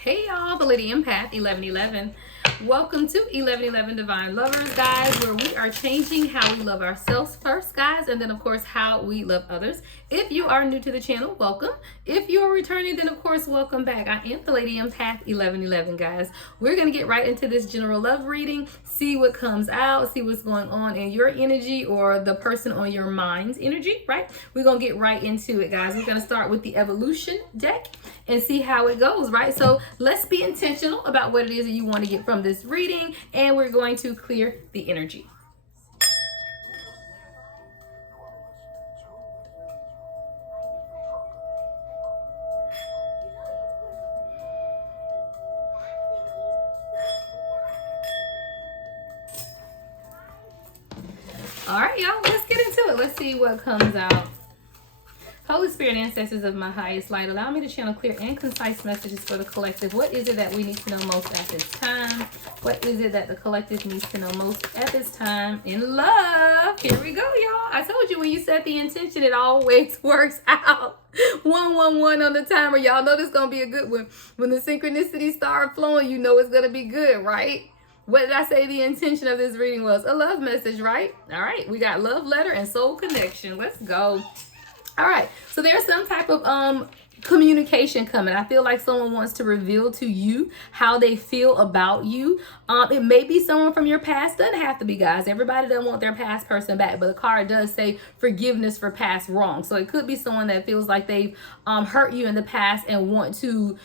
Hey y'all, the Lady Empath 1111. Welcome to 1111 Divine Lovers, guys, where we are changing how we love ourselves first, guys, and then of course how we love others. If you are new to the channel, welcome. If you are returning, then of course welcome back. I am the Lady Empath 1111, guys. We're gonna get right into this general love reading, see what comes out, see what's going on in your energy or the person on your mind's energy, right? We're gonna get right into it, guys. We're gonna start with the evolution deck and see how it goes, right? So let's be intentional about what it is that you want to get from this reading, and we're going to clear the energy. All right, y'all, let's get into it. Let's see what comes out. Holy Spirit, ancestors of my highest light, allow me to channel clear and concise messages for the collective. What is it that we need to know most at this time? What is it that the collective needs to know most at this time in love? Here we go, y'all. I told you when you set the intention, it always works out. 111 on the timer. Y'all know this is going to be a good one. When the synchronicities start flowing, you know it's going to be good, right? What did I say the intention of this reading was? A love message, right? All right, we got love letter and soul connection. Let's go. All right, so there's some type of communication coming. I feel like someone wants to reveal to you how they feel about you. It may be someone from your past. Doesn't have to be, guys. Everybody doesn't want their past person back, but the card does say forgiveness for past wrong. So it could be someone that feels like they've hurt you in the past and want to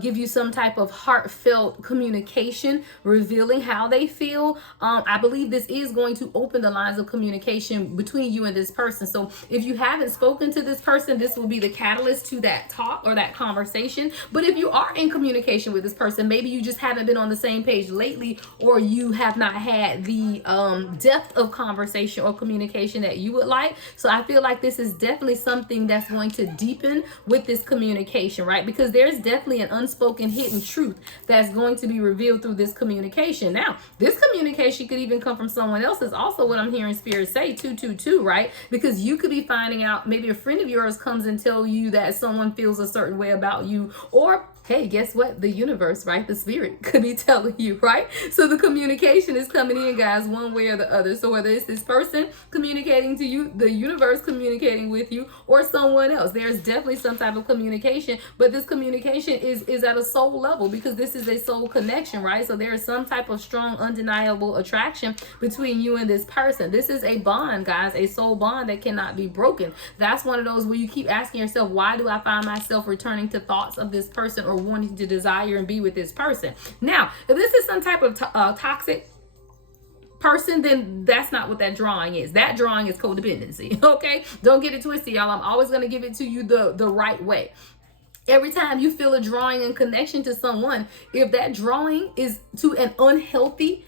give you some type of heartfelt communication, revealing how they feel. I believe this is going to open the lines of communication between you and this person. So if you haven't spoken to this person, this will be the catalyst to that talk or that conversation. But if you are in communication with this person, maybe you just haven't been on the same page lately, or you have not had the depth of conversation or communication that you would like. So I feel like this is definitely something that's going to deepen with this communication, right? Because there's definitely an unspoken hidden truth that's going to be revealed through this communication. Now, this communication could even come from someone else, is also what I'm hearing Spirit say, 222, right? Because you could be finding out, maybe a friend of yours comes and tell you that someone feels a certain way about you, or hey, guess what? The universe, right? The spirit could be telling you, right? So the communication is coming in, guys, one way or the other. So whether it's this person communicating to you, the universe communicating with you, or someone else, there's definitely some type of communication. But this communication is at a soul level, because this is a soul connection, right? So there is some type of strong, undeniable attraction between you and this person. This is a bond, guys, a soul bond that cannot be broken. That's one of those where you keep asking yourself, why do I find myself returning to thoughts of this person or wanting to desire and be with this person? Now, if this is some type of toxic person, then that's not what that drawing is. That drawing is codependency, okay? Don't get it twisted, y'all. I'm always going to give it to you the right way. Every time you feel a drawing and connection to someone, if that drawing is to an unhealthy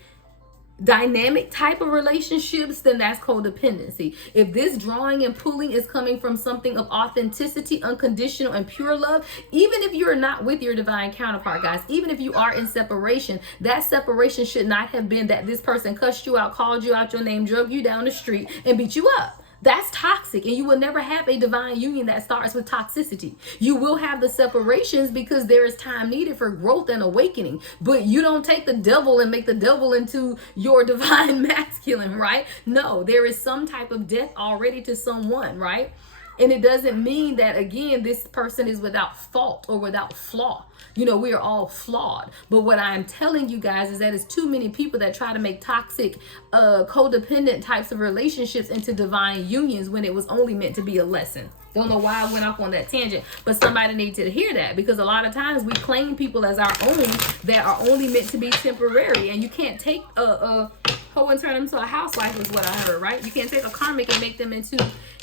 dynamic type of relationships, then that's codependency. If this drawing and pulling is coming from something of authenticity, unconditional and pure love, even if you're not with your divine counterpart, guys, even if you are in separation, that separation should not have been that this person cussed you out, called you out your name, drug you down the street, and beat you up. That's toxic, and you will never have a divine union that starts with toxicity. You will have the separations because there is time needed for growth and awakening, but you don't take the devil and make the devil into your divine masculine, right? No, there is some type of death already to someone, right? And it doesn't mean that, again, this person is without fault or without flaw. You know, we are all flawed. But what I'm telling you guys is that it's too many people that try to make toxic, codependent types of relationships into divine unions when it was only meant to be a lesson. Don't know why I went off on that tangent, but somebody needs to hear that, because a lot of times we claim people as our own that are only meant to be temporary. And you can't take a hoe and turn them to a housewife, is what I heard, right? You can't take a karmic and make them into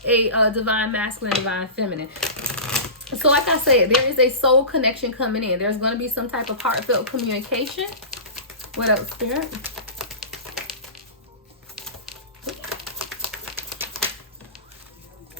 a divine masculine, divine feminine. So like I said, there is a soul connection coming in. There's going to be some type of heartfelt communication. What else, Spirit?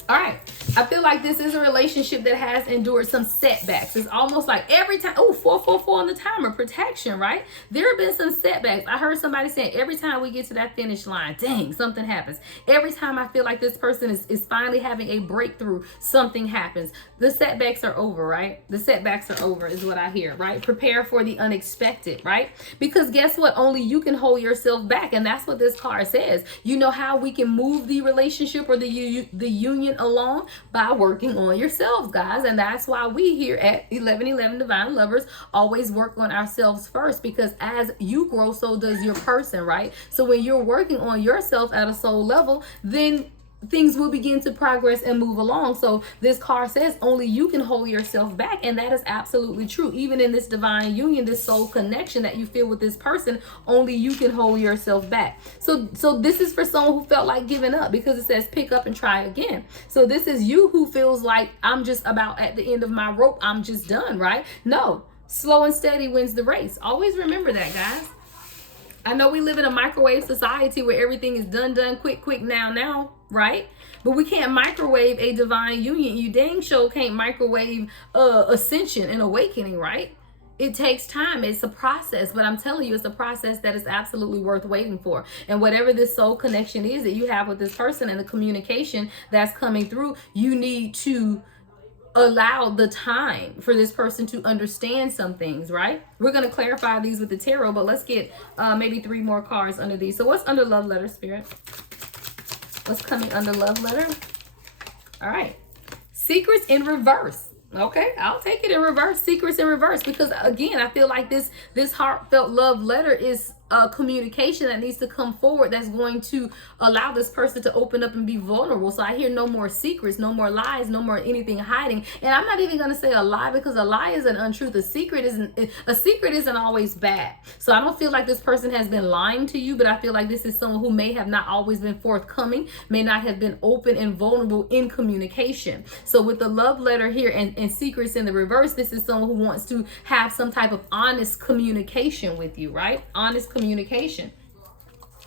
All right. I feel like this is a relationship that has endured some setbacks. It's almost like every time, 444 on the timer, protection, right? There have been some setbacks. I heard somebody saying every time we get to that finish line, dang, something happens. Every time I feel like this person is finally having a breakthrough, something happens. The setbacks are over, right? The setbacks are over is what I hear, right? Prepare for the unexpected, right? Because guess what? Only you can hold yourself back. And that's what this card says. You know how we can move the relationship or the union along? By working on yourselves, guys. And that's why we here at 1111 Divine Lovers always work on ourselves first, because as you grow, so does your person, right? So when you're working on yourself at a soul level, then things will begin to progress and move along. So this card says only you can hold yourself back, and that is absolutely true. Even in this divine union, this soul connection that you feel with this person, only you can hold yourself back. So this is for someone who felt like giving up, because it says pick up and try again. So this is you who feels like I'm just about at the end of my rope, I'm just done, right? No, slow and steady wins the race. Always remember that, guys. I know we live in a microwave society where everything is done, quick, now, right? But we can't microwave a divine union. You dang sure can't microwave ascension and awakening, right? It takes time. It's a process, but I'm telling you, it's a process that is absolutely worth waiting for. And whatever this soul connection is that you have with this person and the communication that's coming through, you need to allow the time for this person to understand some things, right? We're going to clarify these with the tarot, but let's get maybe 3 more cards under these. So what's under love letter, Spirit? What's coming under love letter? All right. Secrets in reverse. Okay, I'll take it in reverse. Secrets in reverse, because again, I feel like this heartfelt love letter is a communication that needs to come forward that's going to allow this person to open up and be vulnerable. So I hear no more secrets, no more lies, no more anything hiding. And I'm not even going to say a lie, because a lie is an untruth. A secret isn't always bad. So I don't feel like this person has been lying to you, but I feel like this is someone who may have not always been forthcoming, may not have been open and vulnerable in communication. So with the love letter here and secrets in the reverse, this is someone who wants to have some type of honest communication with you, right? Honest communication.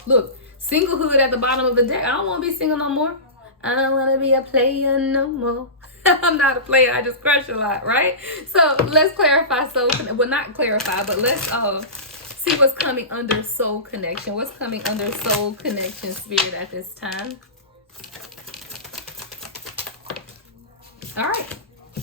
Look, singlehood at the bottom of the deck. I don't want to be single no more. I don't want to be a player no more. I'm not a player. I just crush a lot, right? So let's clarify. Well, not clarify, but let's see what's coming under soul connection. What's coming under soul connection, Spirit, at this time? All right.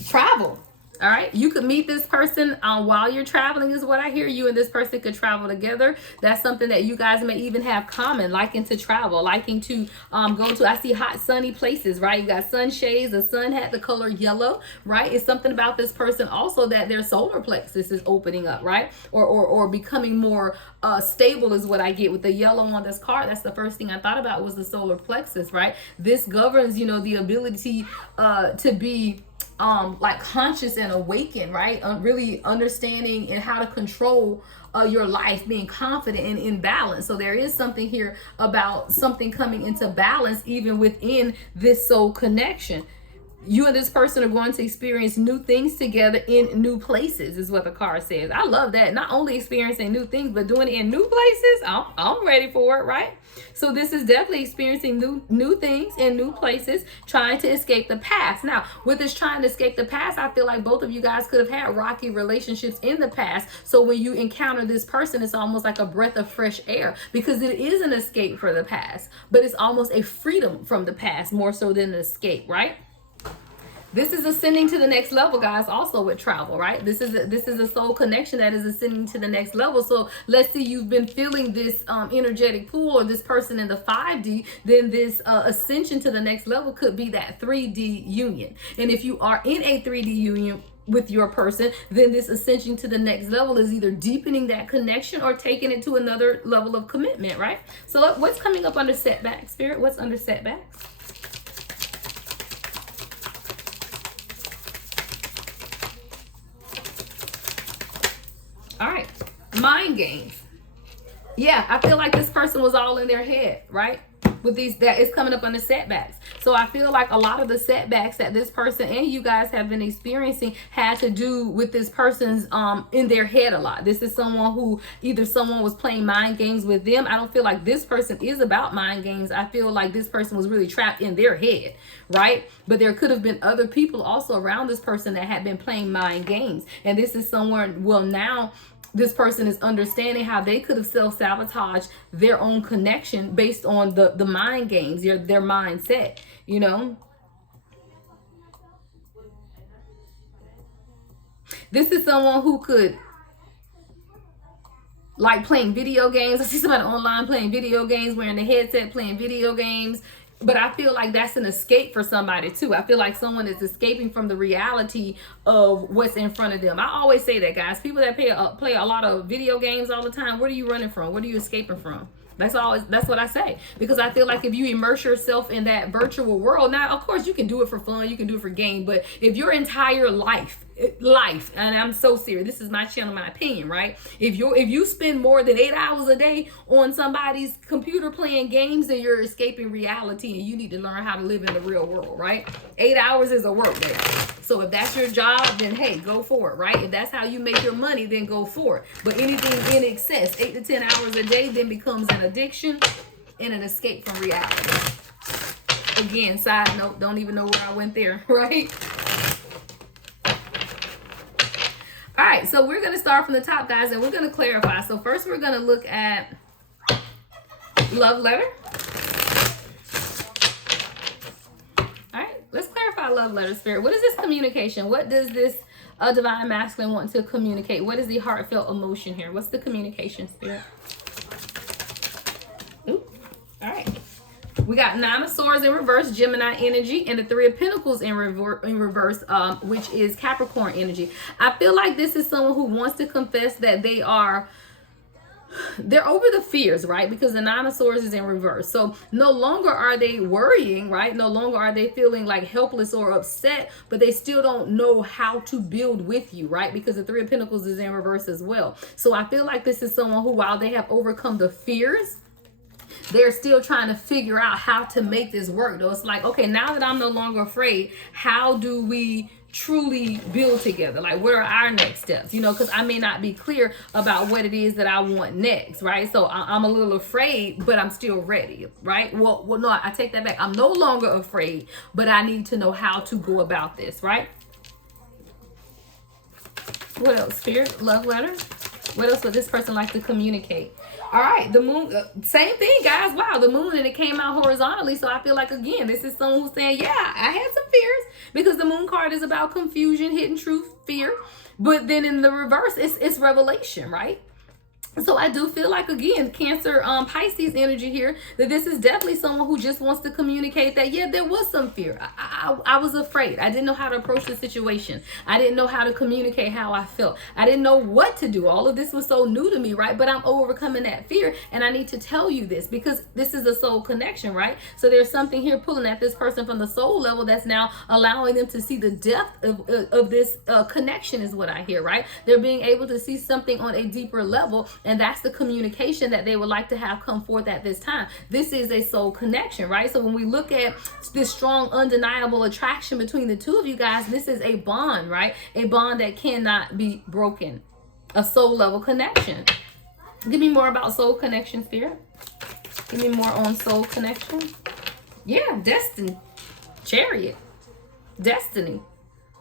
Travel. All right, you could meet this person while you're traveling is what I hear. You and this person could travel together. That's something that you guys may even have common, liking to travel, liking to go to, I see hot sunny places, right? You got sunshades, a sun hat, the color yellow, right? It's something about this person also that their solar plexus is opening up, right? Or becoming more stable is what I get with the yellow on this card. That's the first thing I thought about was the solar plexus, right? This governs, you know, the ability to be like conscious and awakened, right? Really understanding and how to control your life, being confident and in balance. So there is something here about something coming into balance even within this soul connection. You and this person are going to experience new things together in new places is what the card says. I love that. Not only experiencing new things, but doing it in new places. I'm ready for it, right? So this is definitely experiencing new things in new places, trying to escape the past. Now, with this trying to escape the past, I feel like both of you guys could have had rocky relationships in the past. So when you encounter this person, it's almost like a breath of fresh air, because it is an escape for the past, but it's almost a freedom from the past more so than an escape, right? This is ascending to the next level, guys, also with travel, right? This is a soul connection that is ascending to the next level. So let's say you've been feeling this energetic pull or this person in the 5D, then this ascension to the next level could be that 3D union. And if you are in a 3D union with your person, then this ascension to the next level is either deepening that connection or taking it to another level of commitment, right? So what's coming up under setbacks, Spirit? What's under setbacks? All right, mind games. Yeah, I feel like this person was all in their head, right? With these, that is coming up under setbacks. So I feel like a lot of the setbacks that this person and you guys have been experiencing had to do with this person's in their head a lot. This is someone who either someone was playing mind games with them. I don't feel like this person is about mind games. I feel like this person was really trapped in their head, right? But there could have been other people also around this person that had been playing mind games. And this is someone, well, now this person is understanding how they could have self-sabotaged their own connection based on the mind games, their mindset, you know. This is someone who could like playing video games. I see somebody online playing video games, wearing the headset, playing video games. But I feel like that's an escape for somebody too. I feel like someone is escaping from the reality of what's in front of them. I always say that, guys. People that play a lot of video games all the time, what are you running from? What are you escaping from? That's what I say. Because I feel like if you immerse yourself in that virtual world, now of course you can do it for fun, you can do it for gain, but if your entire life, and I'm so serious, this is my channel, my opinion, right? If you spend more than 8 hours a day on somebody's computer playing games, then you're escaping reality, and you need to learn how to live in the real world, right? 8 hours is a work day. So if that's your job, then hey, go for it, right? If that's how you make your money, then go for it. But anything in excess, 8 to 10 hours a day, then becomes an addiction and an escape from reality. Again, side note, don't even know where I went there, right? All right, so we're going to start from the top, guys, and we're going to clarify. So first we're going to look at love letter. All right, let's clarify love letter, Spirit. What is this communication? What does this divine masculine want to communicate? What is the heartfelt emotion here? What's the communication, Spirit? Ooh, all right. We got Nine of Swords in reverse, Gemini energy, and the Three of Pentacles in reverse, which is Capricorn energy. I feel like this is someone who wants to confess that they're over the fears, right? Because the Nine of Swords is in reverse. So no longer are they worrying, right? No longer are they feeling like helpless or upset, but they still don't know how to build with you, right? Because the Three of Pentacles is in reverse as well. So I feel like this is someone who, while they have overcome the fears, they're still trying to figure out how to make this work, though. It's like, okay, now that I'm no longer afraid, how do we truly build together? Like, what are our next steps? You know, because I may not be clear about what it is that I want next, right? So I'm a little afraid, but I'm still ready, right? Well, no, I take that back. I'm no longer afraid, but I need to know how to go about this, right? What else, Spirit? Love letter? What else would this person like to communicate? All right, the moon, same thing, guys. Wow, the moon, and it came out horizontally. So I feel like, again, this is someone who's saying, yeah, I had some fears, because the moon card is about confusion, hidden truth, fear. But then in the reverse, it's revelation, right? So I do feel like, again, Cancer, Pisces energy here, that this is definitely someone who just wants to communicate that, yeah, there was some fear. I was afraid. I didn't know how to approach the situation. I didn't know how to communicate how I felt. I didn't know what to do. All of this was so new to me, right? But I'm overcoming that fear, and I need to tell you this because this is a soul connection, right? So there's something here pulling at this person from the soul level that's now allowing them to see the depth of this connection is what I hear, right? They're being able to see something on a deeper level, and that's the communication that they would like to have come forth at this time. This is a soul connection, right? So when we look at this strong, undeniable attraction between the two of you guys, this is a bond, right? A bond that cannot be broken. A soul level connection. Give me more about soul connection, Spirit. Give me more on soul connection. Yeah, destiny. Chariot. Destiny.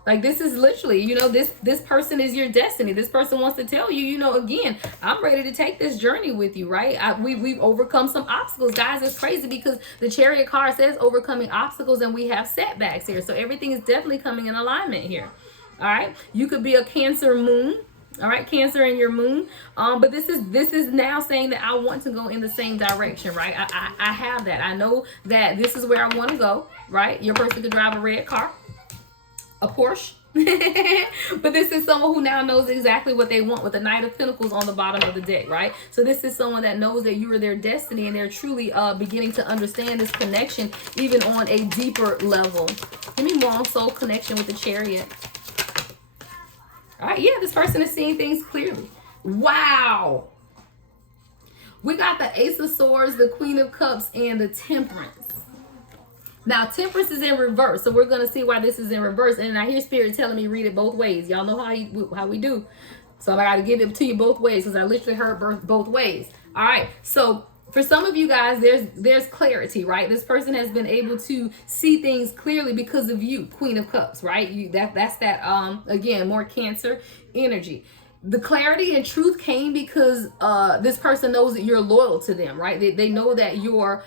Like, this is literally, you know, this person is your destiny. This person wants to tell you, you know, again, I'm ready to take this journey with you, right? We've overcome some obstacles. Guys, it's crazy because the Chariot card says overcoming obstacles, and we have setbacks here. So everything is definitely coming in alignment here. All right. You could be a Cancer moon. All right, Cancer in your moon. But this is now saying that I want to go in the same direction, right? I have that. I know that this is where I want to go, right? Your person could drive a red car, a Porsche. But this is someone who now knows exactly what they want with the Knight of Pentacles on the bottom of the deck, right? So this is someone that knows that you are their destiny, and they're truly beginning to understand this connection even on a deeper level. Give me more on soul connection with the Chariot. All right, yeah, this person is seeing things clearly. Wow. We got the Ace of Swords, the Queen of Cups, and the Temperance. Now, Temperance is in reverse, so we're going to see why this is in reverse. And I hear Spirit telling me read it both ways. Y'all know how we do. So I got to give it to you both ways because I literally heard both ways. All right. So for some of you guys, there's clarity, right? This person has been able to see things clearly because of you, Queen of Cups, right? That's again, more Cancer energy. The clarity and truth came because this person knows that you're loyal to them, right? They know that you're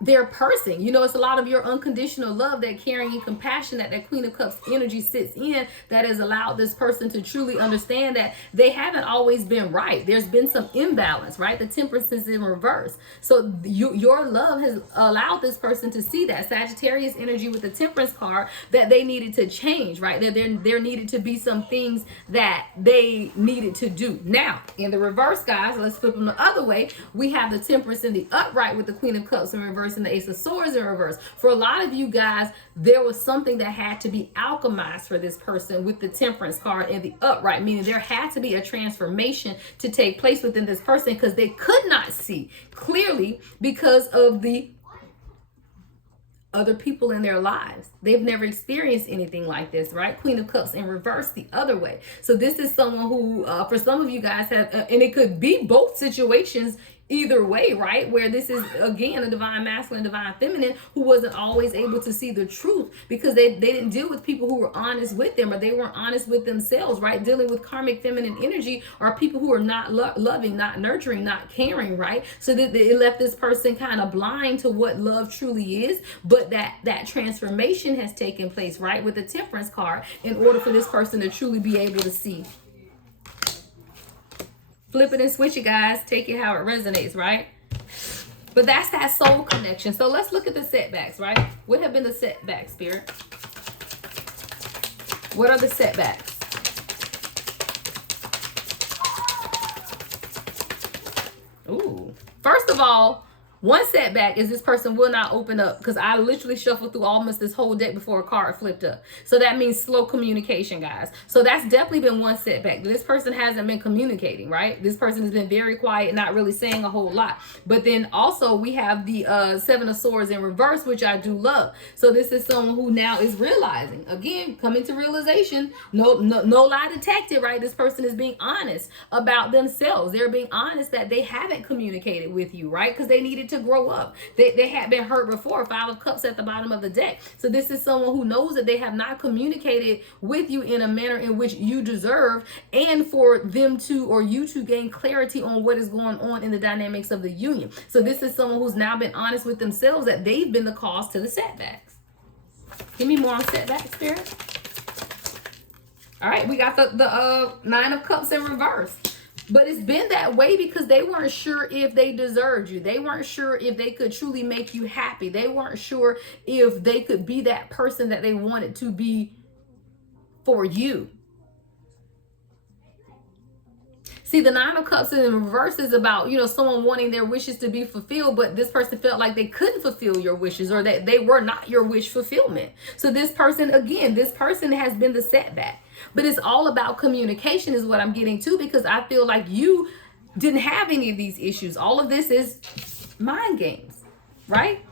their person. You know, it's a lot of your unconditional love, that caring and compassion that Queen of Cups energy sits in, that has allowed this person to truly understand that they haven't always been right. There's been some imbalance, right? The Temperance is in reverse. So your love has allowed this person to see that Sagittarius energy with the Temperance card, that they needed to change, right? That there needed to be some things that they needed to do. Now, in the reverse, guys, let's flip them the other way. We have the Temperance in the upright with the Queen of Cups in reverse and the Ace of Swords in reverse. For a lot of you guys, there was something that had to be alchemized for this person with the Temperance card in the upright, meaning there had to be a transformation to take place within this person because they could not see clearly because of the other people in their lives. They've never experienced anything like this, right? Queen of Cups in reverse the other way. So this is someone who, for some of you guys have, and it could be both situations either way, right? Where this is, again, a divine masculine, divine feminine who wasn't always able to see the truth because they didn't deal with people who were honest with them, or they weren't honest with themselves, right? Dealing with karmic feminine energy are people who are not loving, not nurturing, not caring, right? So that it left this person kind of blind to what love truly is. But that transformation has taken place, right? With the Temperance card, in order for this person to truly be able to see. Flip it and switch it, guys. Take it how it resonates, right? But that's that soul connection. So let's look at the setbacks, right? What have been the setbacks, Spirit? What are the setbacks? Ooh. First of all, one setback is this person will not open up, because I literally shuffled through almost this whole deck before a card flipped up. So that means slow communication, guys. So that's definitely been one setback. This person hasn't been communicating, right? This person has been very quiet, not really saying a whole lot. But then also we have the Seven of Swords in reverse, which I do love. So this is someone who now is realizing, again, coming to realization, no lie detected, right? This person is being honest about themselves. They're being honest that they haven't communicated with you, right? Because they needed to grow up. They had been hurt before. Five of Cups at the bottom of the deck. So this is someone who knows that they have not communicated with you in a manner in which you deserve, and for them to, or you to, gain clarity on what is going on in the dynamics of the union. So this is someone who's now been honest with themselves that they've been the cause to the setbacks. Give me more on setbacks, Spirit. All right, we got the Nine of Cups in reverse. But it's been that way because they weren't sure if they deserved you. They weren't sure if they could truly make you happy. They weren't sure if they could be that person that they wanted to be for you. See, the Nine of Cups in reverse is about, someone wanting their wishes to be fulfilled, but this person felt like they couldn't fulfill your wishes, or that they were not your wish fulfillment. So this person has been the setback. But it's all about communication is what I'm getting to, because I feel like you didn't have any of these issues. All of this is mind games, right?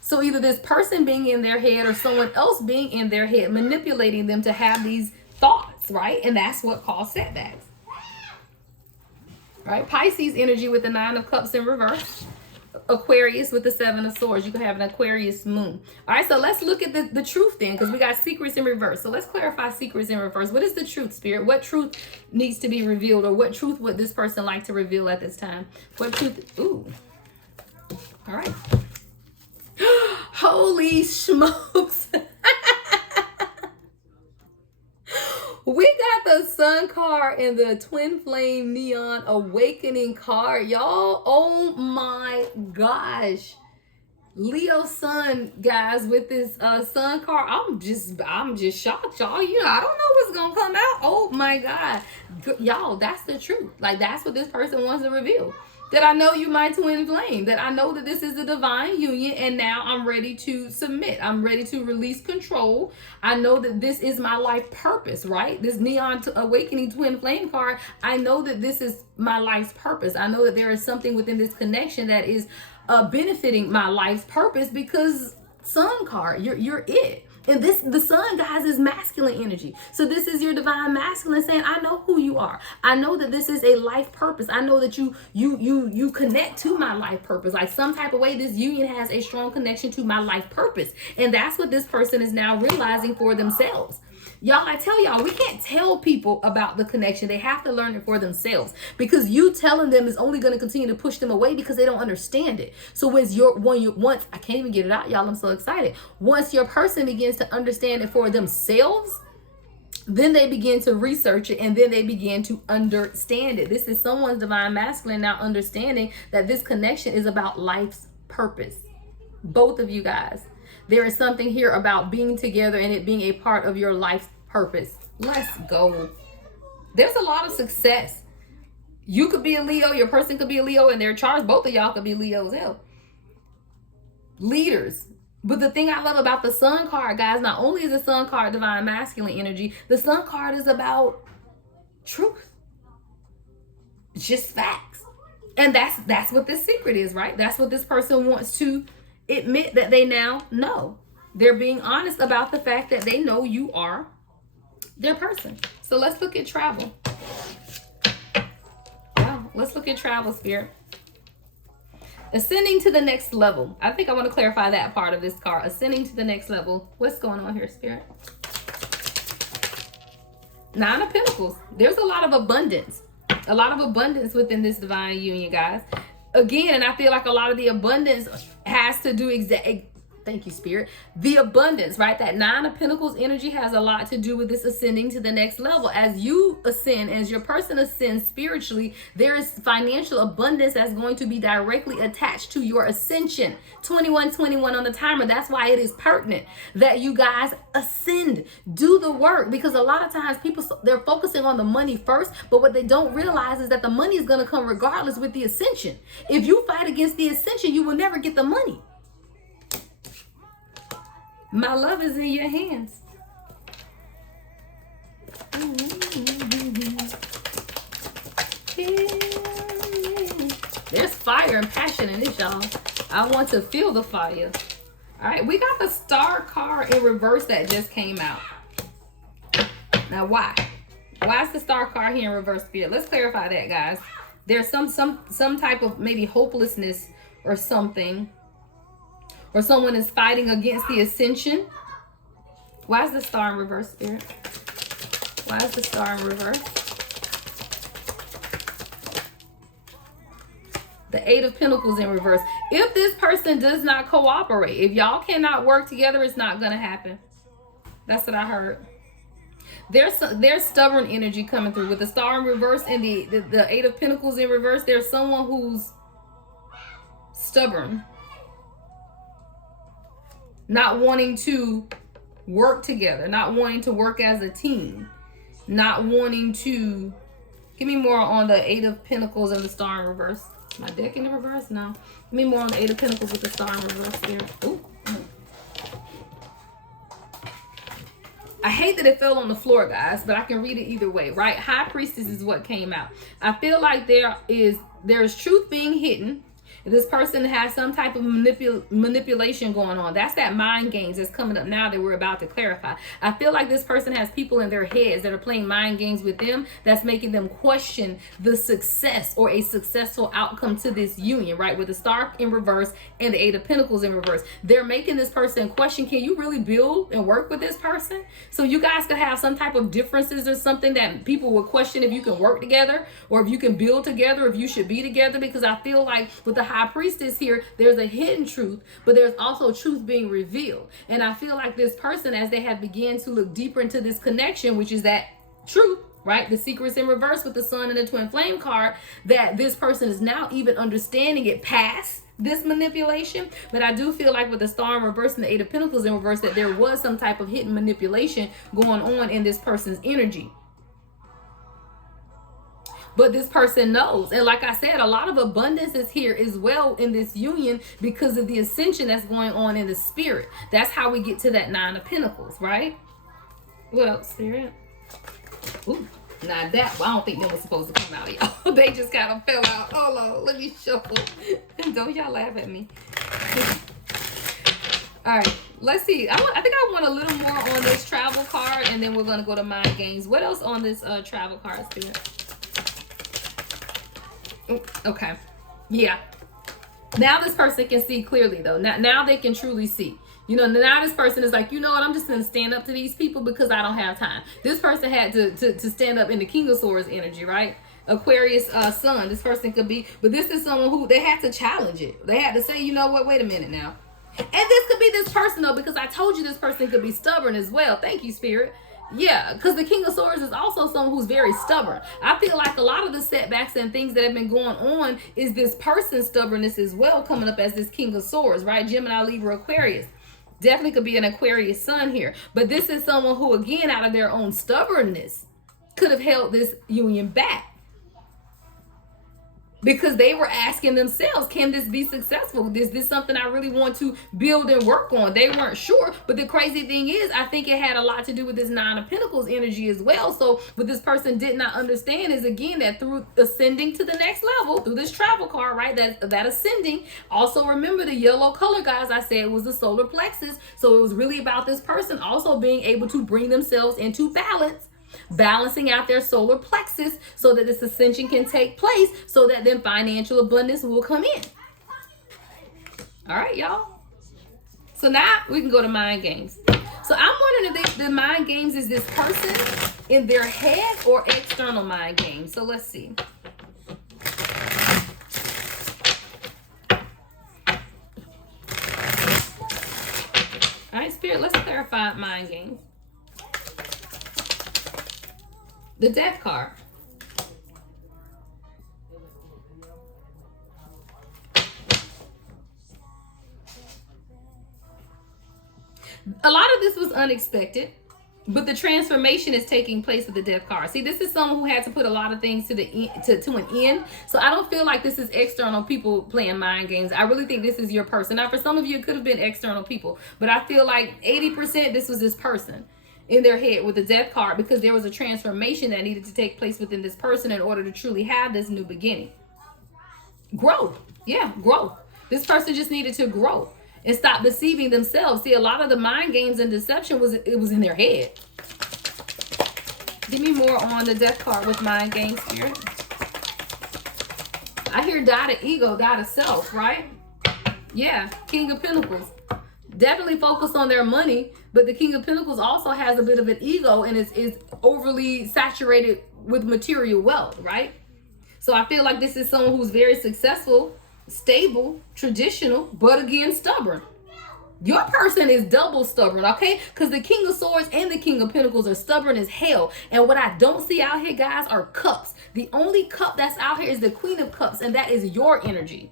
So either this person being in their head or someone else being in their head, manipulating them to have these thoughts, right? And that's what caused setbacks. Right? Pisces energy with the Nine of Cups in reverse. Aquarius with the Seven of Swords. You can have an Aquarius moon. All right, so let's look at the truth then, because we got secrets in reverse. So let's clarify secrets in reverse. What is the truth, Spirit? What truth needs to be revealed, or what truth would this person like to reveal at this time? What truth? Ooh. All right. Holy smokes. We got the Sun card and the Twin Flame Neon Awakening card, y'all. Oh my gosh. Leo Sun, guys, with this Sun card. I'm just shocked, y'all. I don't know what's gonna come out. Oh my God. Y'all, that's the truth. Like, that's what this person wants to reveal. That I know you my twin flame, that I know that this is a divine union, and now I'm ready to submit. I'm ready to release control. I know that this is my life purpose, right? This Neon Awakening Twin Flame card, I know that this is my life's purpose. I know that there is something within this connection that is benefiting my life's purpose because sun card, you're it. And the sun, guys, is masculine energy. So this is your divine masculine saying, I know who you are. I know that this is a life purpose. I know that you connect to my life purpose. Like some type of way, this union has a strong connection to my life purpose. And that's what this person is now realizing for themselves. Y'all, I tell y'all, we can't tell people about the connection. They have to learn it for themselves, because you telling them is only going to continue to push them away because they don't understand it. So once I can't even get it out, y'all, I'm so excited. Once your person begins to understand it for themselves, then they begin to research it, and then they begin to understand it. This is someone's divine masculine now understanding that this connection is about life's purpose. Both of you guys. There is something here about being together and it being a part of your life's purpose. Let's go. There's a lot of success. You could be a Leo, your person could be a Leo, and they're charged. Both of y'all could be Leos. Hell. Leaders. But the thing I love about the sun card, guys, not only is the sun card divine masculine energy, the sun card is about truth. It's just facts. And that's what this secret is, right? That's what this person wants to admit, that they now know. They're being honest about the fact that they know you are their person. So let's look at travel. Wow, let's look at travel, Spirit. Ascending to the next level. I think I want to clarify that part of this card. Ascending to the next level. What's going on here, Spirit? Nine of Pentacles. There's a lot of abundance. A lot of abundance within this divine union, guys. Again, and I feel like a lot of the abundance has to do thank you, Spirit. The abundance, right? That Nine of Pentacles energy has a lot to do with this ascending to the next level. As you ascend, as your person ascends spiritually, there is financial abundance that's going to be directly attached to your ascension. 2121 on the timer. That's why it is pertinent that you guys ascend. Do the work, because a lot of times people, they're focusing on the money first, but what they don't realize is that the money is going to come regardless with the ascension. If you fight against the ascension, you will never get the money. My love is in your hands. There's fire and passion in this, y'all. I want to feel the fire. All right, we got the Star card in reverse that just came out. Now, why? Why is the Star card here in reverse, Spirit? Let's clarify that, guys. There's some type of maybe hopelessness or something. Or someone is fighting against the ascension. Why is the Star in reverse, Spirit? Why is the Star in reverse? The Eight of Pentacles in reverse. If this person does not cooperate, if y'all cannot work together, it's not going to happen. That's what I heard. There's stubborn energy coming through. With the Star in reverse and the Eight of Pentacles in reverse, there's someone who's stubborn. Not wanting to work together, not wanting to work as a team, not wanting to... Give me more on the Eight of Pentacles and the Star in reverse. My deck in the reverse? No. Give me more on the Eight of Pentacles with the Star in reverse here. Ooh. I hate that it fell on the floor, guys, but I can read it either way, right? High Priestess is what came out. I feel like there's truth being hidden. This person has some type of manipulation going on. That's that mind games that's coming up now that we're about to clarify. I feel like this person has people in their heads that are playing mind games with them that's making them question the success or a successful outcome to this union, right? With the Star in reverse and the Eight of Pentacles in reverse. They're making this person question, can you really build and work with this person? So you guys could have some type of differences or something that people will question if you can work together or if you can build together, if you should be together, because I feel like with the High Priestess here, there's a hidden truth, but there's also truth being revealed. And I feel like this person, as they have begun to look deeper into this connection, which is that truth, right? The secret's in reverse with the Sun and the Twin Flame card, that this person is now even understanding it past this manipulation. But I do feel like with the Star in reverse and the Eight of Pentacles in reverse, that there was some type of hidden manipulation going on in this person's energy. But this person knows. And like I said, a lot of abundance is here as well in this union because of the ascension that's going on in the spirit. That's how we get to that Nine of Pentacles, right? What else, Spirit? Ooh, Now that, well, I don't think them was supposed to come out, y'all. They just kind of fell out. Hold on, let me shuffle. Don't y'all laugh at me. All right, let's see. I think I want a little more on this travel card, and then we're going to go to mind games. What else on this travel card, Spirit? Okay. Yeah. Now this person can see clearly, though. Now they can truly see. You know, now this person is like, you know what, I'm just going to stand up to these people because I don't have time. This person had to stand up in the King of Swords energy, right? Aquarius sun, this person could be. But this is someone who, they had to challenge it. They had to say, you know what, wait a minute now. And this could be this person, though, because I told you this person could be stubborn as well. Thank you, Spirit. Yeah, because the King of Swords is also someone who's very stubborn. I feel like a lot of the setbacks and things that have been going on is this person's stubbornness as well, coming up as this King of Swords, right? Gemini, Libra, Aquarius. Definitely could be an Aquarius sun here. But this is someone who, again, out of their own stubbornness, could have held this union back. Because they were asking themselves, can this be successful? Is this something I really want to build and work on? They weren't sure. But the crazy thing is, I think it had a lot to do with this Nine of Pentacles energy as well. So what this person did not understand is, again, that through ascending to the next level, through this travel card, right, that ascending, also remember the yellow color, guys, I said was the solar plexus. So it was really about this person also being able to bring themselves into balance, balancing out their solar plexus so that this ascension can take place, so that then financial abundance will come in. All right, y'all. So now we can go to mind games. So I'm wondering if the mind games is this person in their head or external mind games. So let's see. All right, Spirit, let's clarify mind games. The Death card. A lot of this was unexpected, but the transformation is taking place with the Death card. See, this is someone who had to put a lot of things to an end. So I don't feel like this is external people playing mind games. I really think this is your person. Now, for some of you, it could have been external people, but I feel like 80% this was this person in their head with the Death card, because there was a transformation that needed to take place within this person in order to truly have this new beginning. Growth. Yeah, growth. This person just needed to grow and stop deceiving themselves. See, a lot of the mind games and deception was in their head. Give me more on the Death card with mind games, Spirit. I hear die to ego, die to self, right? Yeah, King of Pentacles. Definitely focused on their money, but the King of Pentacles also has a bit of an ego and is overly saturated with material wealth, right? So I feel like this is someone who's very successful, stable, traditional, but again, stubborn. Your person is double stubborn, okay? Because the King of Swords and the King of Pentacles are stubborn as hell. And what I don't see out here, guys, are cups. The only cup that's out here is the Queen of Cups, and that is your energy.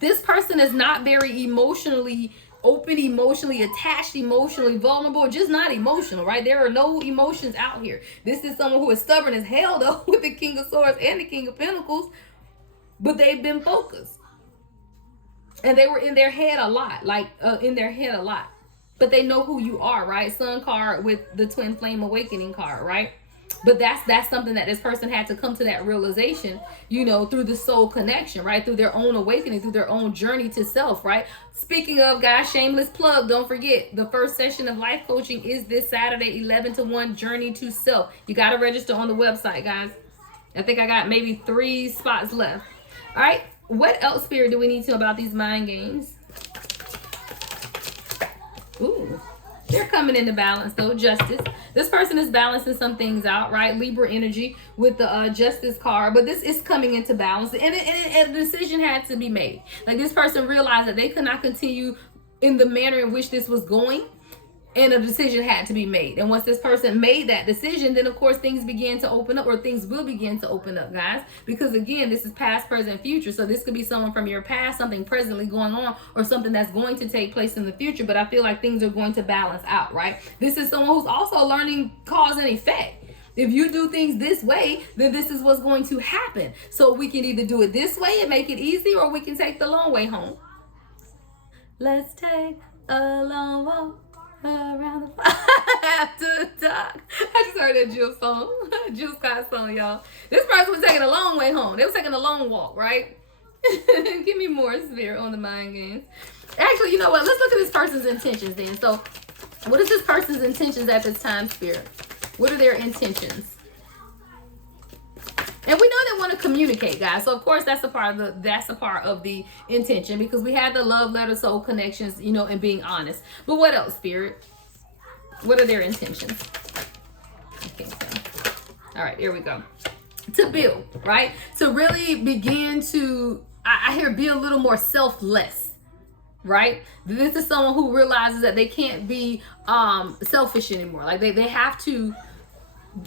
This person is not very emotionally open, emotionally attached, emotionally vulnerable, just not emotional, right? There are no emotions out here. This is someone who is stubborn as hell, though, with the King of Swords and the King of Pentacles, but they've been focused. And they were in their head a lot, But they know who you are, right? Sun card with the Twin Flame Awakening card, right? But that's something that this person had to come to that realization, you know, through the soul connection, right? Through their own awakening, through their own journey to self, right? Speaking of, guys, shameless plug, don't forget, the first session of life coaching is this Saturday, 11 to 1, Journey to Self. You got to register on the website, guys. I think I got maybe 3 spots left. All right. What else, Spirit, do we need to know about these mind games? Ooh. They're coming into balance, though. Justice. This person is balancing some things out, right? Libra energy with the Justice card. But this is coming into balance. And a decision had to be made. Like, this person realized that they could not continue in the manner in which this was going. And a decision had to be made. And once this person made that decision, then, of course, things began to open up, or things will begin to open up, guys. Because, again, this is past, present, future. So this could be someone from your past, something presently going on, or something that's going to take place in the future. But I feel like things are going to balance out, right? This is someone who's also learning cause and effect. If you do things this way, then this is what's going to happen. So we can either do it this way and make it easy, or we can take the long way home. Let's take a long walk Around the fire to talk. I just heard that Jill song. Jill Scott song, y'all. This person was taking a long way home. They was taking a long walk, right? Give me more, Spirit, on the mind games. Actually, you know what? Let's look at this person's intentions then. So, what is this person's intentions at this time, Spirit? What are their intentions? And we know they want to communicate, guys. So of course that's a part of the intention, because we have the love letter, soul connections, you know, and being honest. But what else, Spirit? What are their intentions? Okay, so. All right, here we go. To build, right? To really begin to, I hear, be a little more selfless, right? This is someone who realizes that they can't be selfish anymore. Like they have to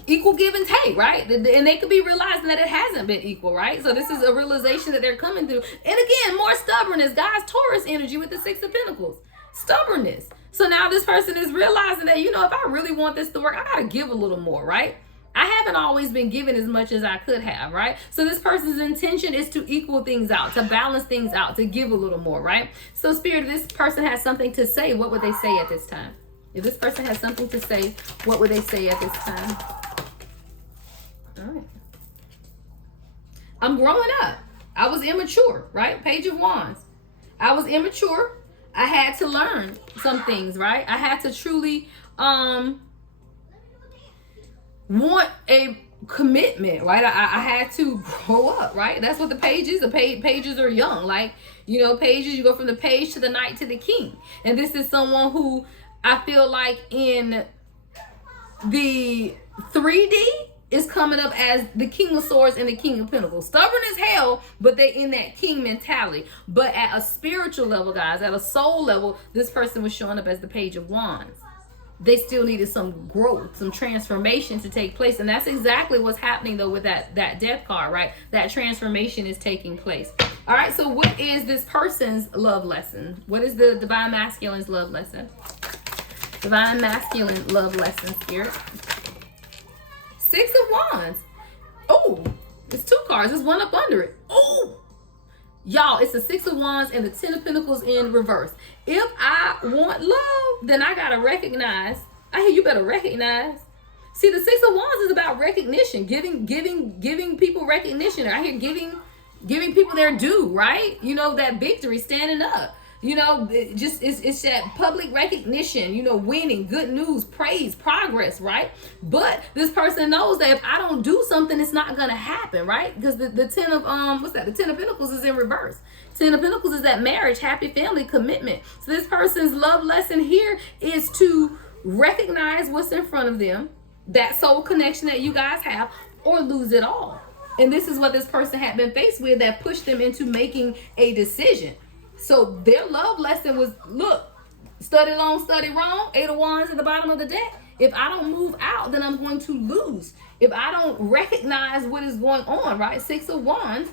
equal give and take, right? And they could be realizing that it hasn't been equal, right? So this is a realization that they're coming through. And again, more stubbornness, guys. Taurus energy with the Six of Pentacles. Stubbornness. So now this person is realizing that, you know, if I really want this to work, I got to give a little more, right? I haven't always been given as much as I could have, right? So this person's intention is to equal things out, to balance things out, to give a little more, right? So Spirit, if this person has something to say, what would they say at this time? If this person has something to say, what would they say at this time? All right. I'm growing up. I was immature, right? Page of Wands. I was immature. I had to learn some things, right? I had to truly want a commitment, right? I had to grow up, right? That's what the pages, pages are young. Like, you know, pages, you go from the page to the knight to the king. And this is someone who I feel like in the 3D is coming up as the King of Swords and the King of Pentacles. Stubborn as hell, but they in that king mentality. But at a spiritual level, guys, at a soul level, this person was showing up as the Page of Wands. They still needed some growth, some transformation to take place. And that's exactly what's happening, though, with that death card, right? That transformation is taking place. All right, so what is this person's love lesson? What is the Divine Masculine's love lesson? Divine Masculine love lesson, Spirit. Six of Wands. Oh, it's two cards. There's one up under it. Oh, y'all, it's the Six of Wands and the Ten of Pentacles in reverse. If I want love, then I gotta recognize. I hear you better recognize. See, the Six of Wands is about recognition, giving people recognition. I hear giving people their due, right? You know, that victory, standing up. You know, it's that public recognition, you know, winning, good news, praise, progress, right? But this person knows that if I don't do something, it's not going to happen, right? Because the Ten of, the Ten of Pentacles is in reverse. Ten of Pentacles is that marriage, happy family, commitment. So this person's love lesson here is to recognize what's in front of them, that soul connection that you guys have, or lose it all. And this is what this person had been faced with that pushed them into making a decision. So their love lesson was, look, study long, study wrong. Eight of Wands at the bottom of the deck. If I don't move out, then I'm going to lose. If I don't recognize what is going on, right? Six of Wands,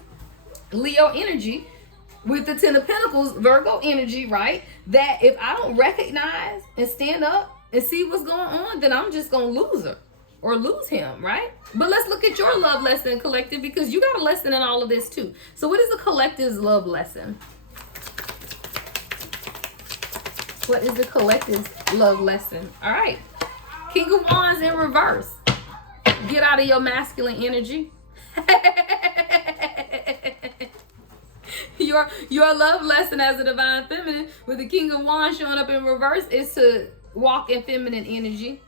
Leo energy with the Ten of Pentacles, Virgo energy, right? That if I don't recognize and stand up and see what's going on, then I'm just going to lose her or lose him, right? But let's look at your love lesson, collective, because you got a lesson in all of this too. So what is the collective's love lesson? What is the collective's love lesson? All right. King of Wands in reverse. Get out of your masculine energy. Your love lesson as a divine feminine with the King of Wands showing up in reverse is to walk in feminine energy.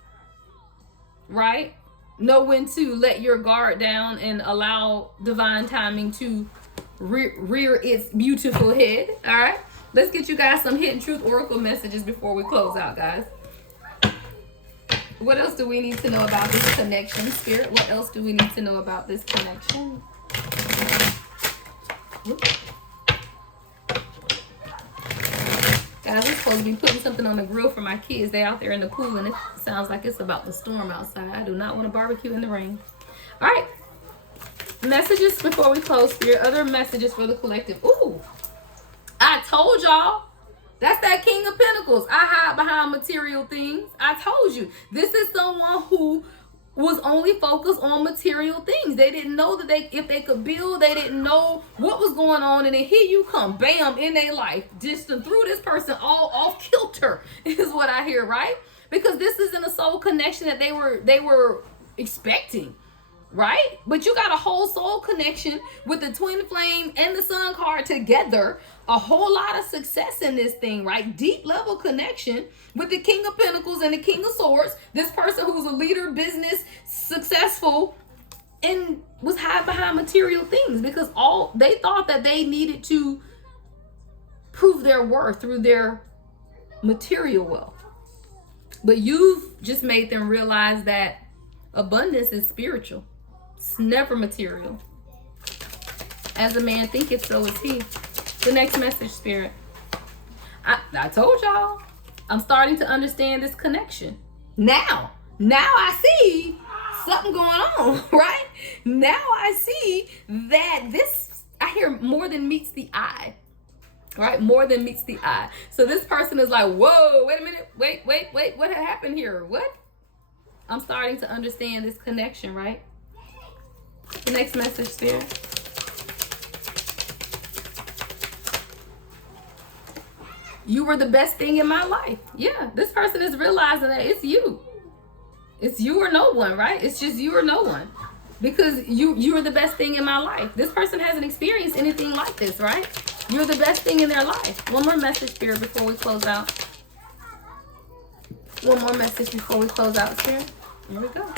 Right? Know when to let your guard down and allow divine timing to rear its beautiful head. All right? Let's get you guys some Hidden Truth Oracle messages before we close out, guys. What else do we need to know about this connection, Spirit? What else do we need to know about this connection? Guys, we're supposed to be putting something on the grill for my kids. They're out there in the pool, and it sounds like it's about to storm outside. I do not want to barbecue in the rain. All right. Messages before we close, Spirit. Other messages for the collective. Ooh. I told y'all, that's that King of Pentacles. I hide behind material things. I told you, this is someone who was only focused on material things. They didn't know that if they could build, they didn't know what was going on. And then here you come, bam, in their life, just threw this person all off kilter, is what I hear, right? Because this isn't a soul connection that they were expecting, right? But you got a whole soul connection with the twin flame and the sun card together. A whole lot of success in this thing, right? Deep level connection with the King of Pentacles and the King of Swords. This person who's a leader, business, successful, and was hiding behind material things because they thought that they needed to prove their worth through their material wealth. But you've just made them realize that abundance is spiritual. It's never material. As a man thinketh, so is he. The next message, Spirit. I told y'all, I'm starting to understand this connection. Now I see something going on, right? Now I see that I hear more than meets the eye, right? More than meets the eye. So this person is like, whoa, wait a minute. Wait. What had happened here? What? I'm starting to understand this connection, right? The next message, Spirit. You were the best thing in my life. Yeah, this person is realizing that it's you. It's you or no one, right? It's just you or no one. Because you are the best thing in my life. This person hasn't experienced anything like this, right? You're the best thing in their life. One more message, Spirit, before we close out. One more message before we close out, Spirit. Here we go.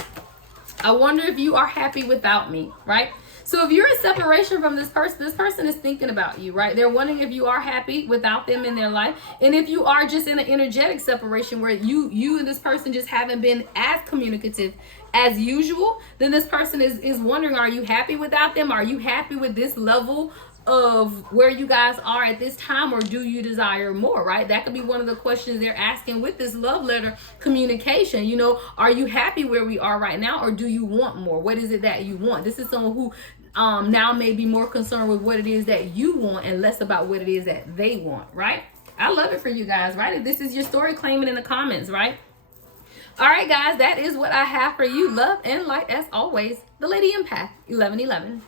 I wonder if you are happy without me, right? So if you're in separation from this person is thinking about you, right? They're wondering if you are happy without them in their life. And if you are just in an energetic separation where you and this person just haven't been as communicative as usual, then this person is wondering, are you happy without them? Are you happy with this level of where you guys are at this time, or do you desire more, right? That could be one of the questions they're asking with this love letter communication. You know, are you happy where we are right now, or do you want more? What is it that you want? This is someone who now may be more concerned with what it is that you want and less about what it is that they want, right? I love it for you guys, right? If this is your story, claim it in the comments, right? All right, guys, that is what I have for you. Love and light as always. The Lady Empath, 1111.